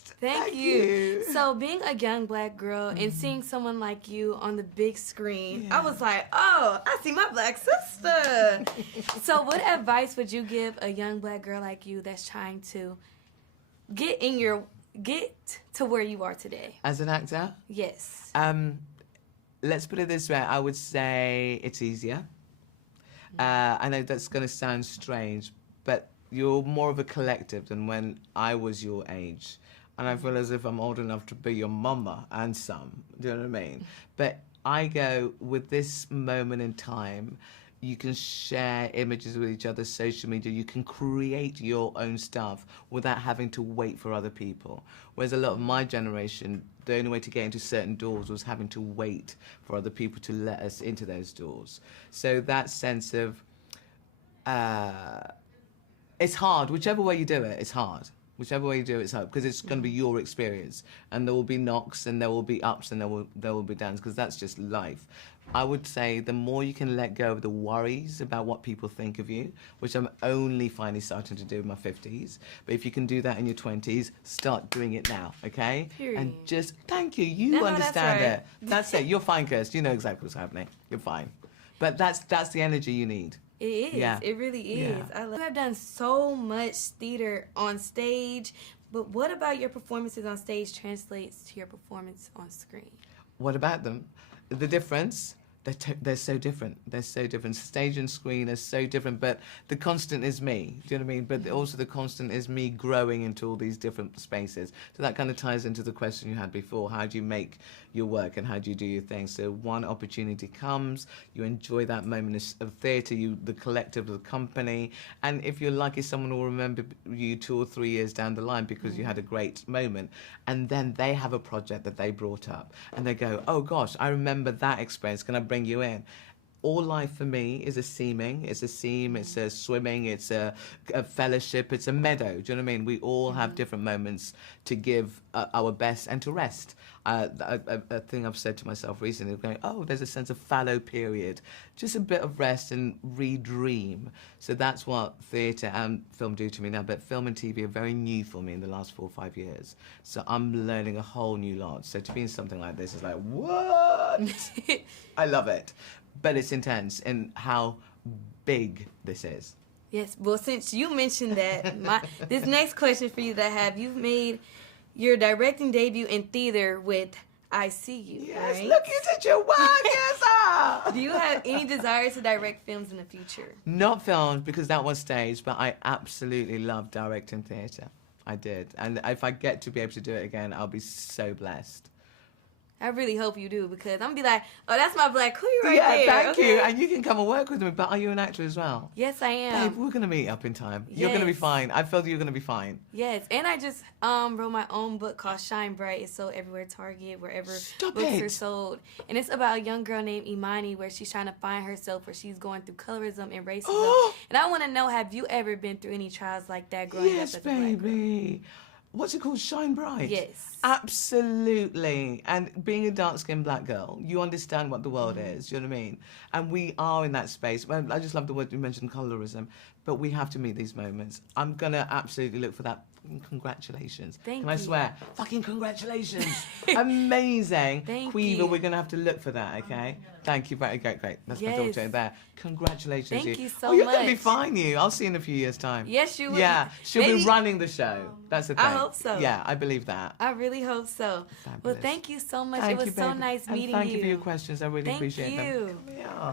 best. Thank you. So being a young black girl and seeing someone like you on the big screen, I was like, oh, I see my black sister. So what advice would you give a young black girl like you that's trying to get to where you are today? As an actor? Yes. Let's put it this way. I would say it's easier. I know that's going to sound strange, but you're more of a collective than when I was your age. And I feel as if I'm old enough to be your mama and some. Do you know what I mean? But I go, with this moment in time, you can share images with each other, social media. You can create your own stuff without having to wait for other people. Whereas a lot of my generation, the only way to get into certain doors was having to wait for other people to let us into those doors. So that sense of, it's hard. Whichever way you do it, it's hard. Whichever way you do it, it's hard, because it's going to be your experience. And there will be knocks, and there will be ups, and there will be downs, because that's just life. I would say the more you can let go of the worries about what people think of you, which I'm only finally starting to do in my 50s, but if you can do that in your 20s, start doing it now, okay? Period. And just, thank you, you understand it. That's it, you're fine, Kirst, you know exactly what's happening, you're fine. But that's the energy you need. It is. Yeah. It really is. Yeah. You have done so much theater on stage, but what about your performances on stage translates to your performance on screen? What about them? The difference? They're so different. They're so different. Stage and screen are so different, but the constant is me. Do you know what I mean? But also the constant is me growing into all these different spaces. So that kind of ties into the question you had before. How do you make your work and how do you do your thing? So one opportunity comes, you enjoy that moment of theatre, the collective of the company, and if you're lucky, someone will remember you 2 or 3 years down the line because you had a great moment, and then they have a project that they brought up, and they go, oh gosh, I remember that experience, can I bring you in? All life for me is a seaming, it's a seam, it's a swimming, it's a fellowship, it's a meadow. Do you know what I mean? We all have different moments to give our best and to rest. A thing I've said to myself recently, going, oh, there's a sense of fallow period, just a bit of rest and re-dream. So that's what theatre and film do to me now, but film and TV are very new for me in the last 4 or 5 years. So I'm learning a whole new lot. So to be in something like this is like, what? I love it. But it's intense in how big this is. Yes, well, since you mentioned that, this next question for you that I have, you've made your directing debut in theater with I See You, yes, right? Look, you did your work, yes, Do you have any desire to direct films in the future? Not filmed, because that was staged, but I absolutely love directing theatre. I did. And if I get to be able to do it again, I'll be so blessed. I really hope you do, because I'm going to be like, oh, that's my black queen right there. Yeah, thank okay. you. And you can come and work with me, but are you an actor as well? Yes, I am. Babe, we're going to meet up in time. You're going to be fine. I feel you're going to be fine. Yes, and I just wrote my own book called Shine Bright. It's sold everywhere, Target, wherever books are sold. And it's about a young girl named Imani, where she's trying to find herself, where she's going through colorism and racism. And I want to know, have you ever been through any trials like that growing up as a black girl? Yes, baby. What's it called? Shine Bright? Yes. Absolutely. And being a dark-skinned black girl, you understand what the world is, do you know what I mean? And we are in that space. Well, I just love the word you mentioned, colorism, but we have to meet these moments. I'm going to absolutely look for that. Congratulations. Thank Can you. I swear? Fucking congratulations. Amazing. Thank Quiva, you. we're going to have to look for that, okay? Thank you. Great. That's my daughter there. Congratulations. Thank you so you're much. going to be fine, you. I'll see you in a few years' time. Yes, you will. Yeah, she'll be running the show. That's the thing. I hope so. Yeah, I believe that. I really hope so. Fabulous. Well, thank you so much. Thank it was you, so baby. nice and meeting thank you. you for your questions. I really appreciate them. Thank you. Yeah.